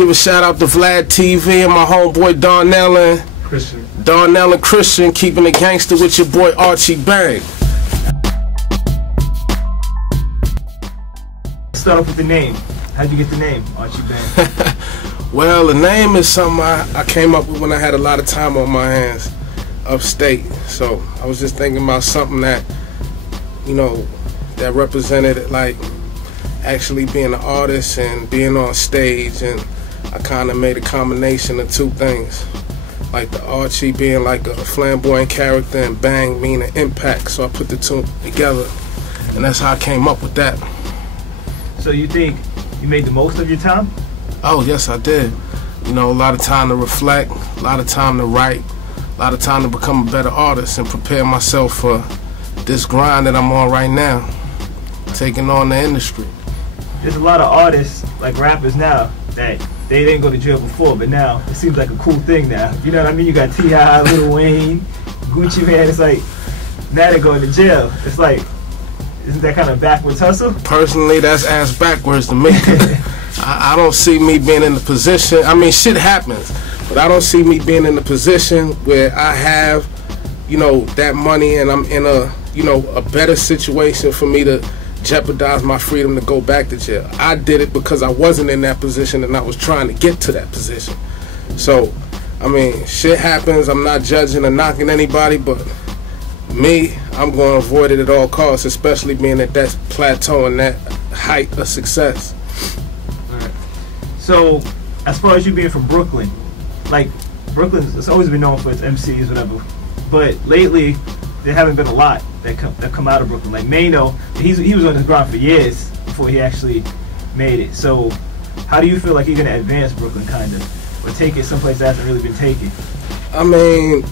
Give a shout out to Vlad TV and my homeboy Darnell and Christian, keeping it gangster with your boy Archie Bang. Start off with the name. How'd you get the name, Archie Bang? Well, the name is something I came up with when I had a lot of time on my hands upstate. So I was just thinking about something that, you know, that represented like actually being an artist and being on stage, and I kind of made a combination of two things. Like the Archie being like a flamboyant character and Bang meaning impact. So I put the two together, and that's how I came up with that. So you think you made the most of your time? Oh, yes, I did. You know, a lot of time to reflect, a lot of time to write, a lot of time to become a better artist and prepare myself for this grind that I'm on right now, taking on the industry. There's a lot of artists, like rappers now, that they didn't go to jail before, but now it seems like a cool thing now. You know what I mean? You got T.I., Lil Wayne, Gucci Mane. It's like, now they're going to jail. It's like, isn't that kind of backwards hustle? Personally, that's ass backwards to me. I don't see me being in the position, I mean, shit happens, but I don't see me being in the position where I have, you know, that money and I'm in a, you know, a better situation for me to jeopardize my freedom to go back to jail. I did it because I wasn't in that position and I was trying to get to that position. So, I mean, shit happens. I'm not judging or knocking anybody, but me, I'm going to avoid it at all costs, especially being at that plateau and that height of success. All right. So, as far as you being from Brooklyn, like, Brooklyn, it's always been known for its MCs, whatever, but lately, there haven't been a lot that come out of Brooklyn. Like Mano, he was on his grind for years before he actually made it. So how do you feel like you're gonna advance Brooklyn, kind of, or take it someplace that hasn't really been taken? I mean,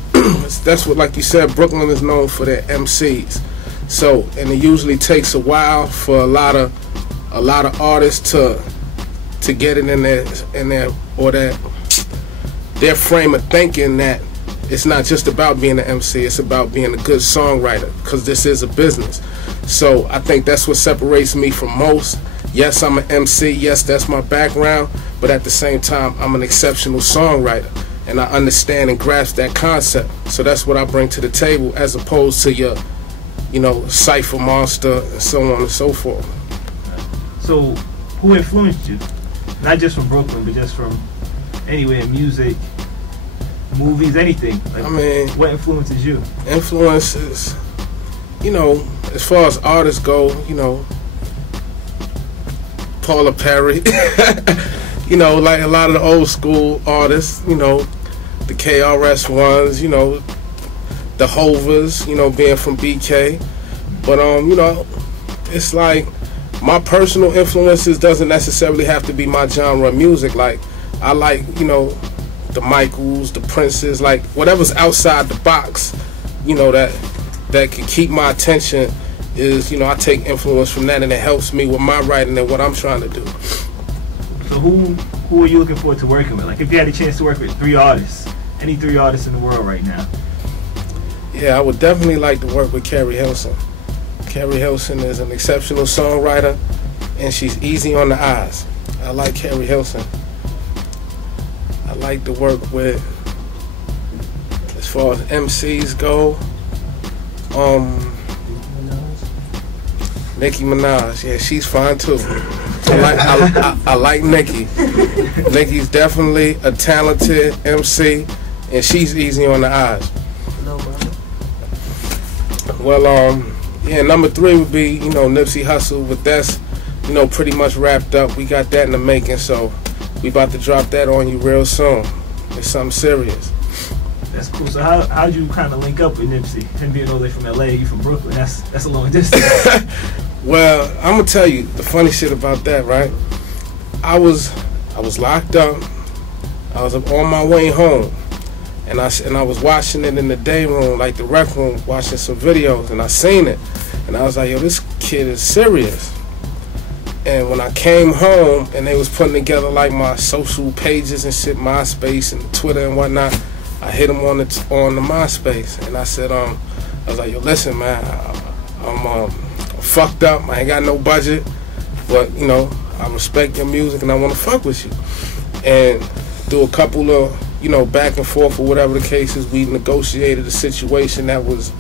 that's what, like you said, Brooklyn is known for their MCs. So, and it usually takes a while for a lot of artists to get it in their frame of thinking that it's not just about being an MC, it's about being a good songwriter, because this is a business. So I think that's what separates me from most. Yes, I'm an MC, yes, that's my background, but at the same time, I'm an exceptional songwriter, and I understand and grasp that concept. So that's what I bring to the table, as opposed to your, you know, cypher monster and so on and so forth. So who influenced you? Not just from Brooklyn, but just from anywhere, music, movies, anything. Like, I mean, what influences you? Influences, you know, as far as artists go, you know, Paula Perry, you know, like a lot of the old school artists, you know, the KRS ones, you know, the Hovers, you know, being from BK. But you know, it's like my personal influences doesn't necessarily have to be my genre of music. Like, I like, you know, the Michaels, the Princes, like whatever's outside the box, you know, that can keep my attention is, you know, I take influence from that, and it helps me with my writing and what I'm trying to do. So who are you looking forward to working with? Like, if you had a chance to work with three artists, any three artists in the world right now? Yeah, I would definitely like to work with Carrie Hilson. Carrie Hilson is an exceptional songwriter, and she's easy on the eyes. I like Carrie Hilson. I like to work with, as far as MCs go, Nicki Minaj. Yeah, she's fine too. I like Nicki. Nicki's definitely a talented MC, and she's easy on the eyes. Well, yeah, number 3 would be, you know, Nipsey Hussle, but that's, you know, pretty much wrapped up. We got that in the making, so we about to drop that on you real soon. It's something serious. That's cool. So how'd you kind of link up with Nipsey? Him being all the way from LA, you from Brooklyn. That's a long distance. Well, I'm gonna tell you the funny shit about that, right? I was locked up. I was on my way home, and I was watching it in the day room, like the rec room, watching some videos, and I seen it, and I was like, yo, this kid is serious. And when I came home and they was putting together like my social pages and shit, MySpace and Twitter and whatnot, I hit him on the MySpace, and I said, I was like, yo, listen, man, I'm fucked up. I ain't got no budget, but you know, I respect your music and I want to fuck with you. and through a couple of, you know, back and forth or whatever the case is, we negotiated a situation that was,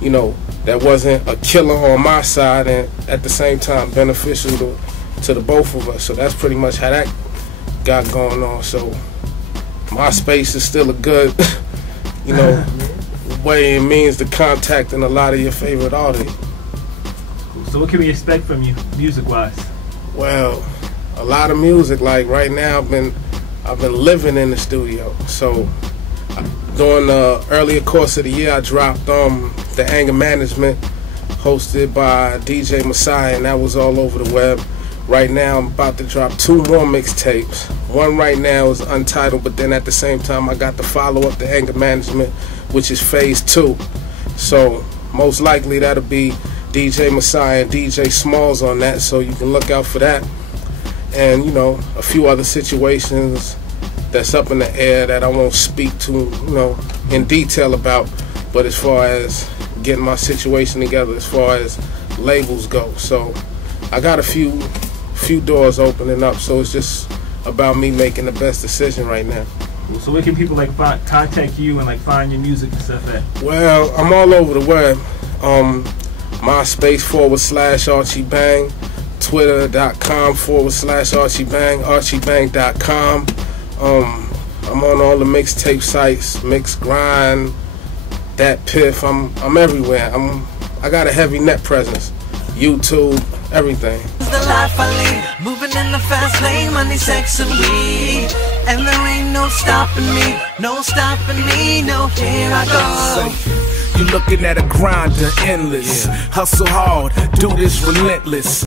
you know, that wasn't a killer on my side and at the same time beneficial to the both of us. So that's pretty much how that got going on. So MySpace is still a good, you know, way and means to contacting a lot of your favorite artists. Cool. So what can we expect from you, music-wise? Well, a lot of music. Like right now, I've been living in the studio. So during the earlier course of the year, I dropped the Anger Management, hosted by DJ Messiah, and that was all over the web. Right now, I'm about to drop 2 more mixtapes. One right now is untitled, but then at the same time, I got the follow-up to Anger Management, which is phase 2. So most likely that'll be DJ Messiah and DJ Smalls on that, so you can look out for that. And, you know, a few other situations that's up in the air that I won't speak to, you know, in detail about. But as far as getting my situation together, as far as labels go, so I got a few doors opening up. So it's just about me making the best decision right now. So where can people like contact you and like find your music and stuff at? Well, I'm all over the web. MySpace /Archie Bang, Twitter.com/Archie Bang, ArchieBang.com. I'm on all the mixtape sites, Mix Grind, Dat Piff. I'm everywhere. I got a heavy net presence. YouTube, everything. The life I lead, moving in the fast lane, money, sex, and weed, and there ain't no stopping me, no stopping me, no, here I go. You looking at a grinder, endless. Hustle hard, do this relentless.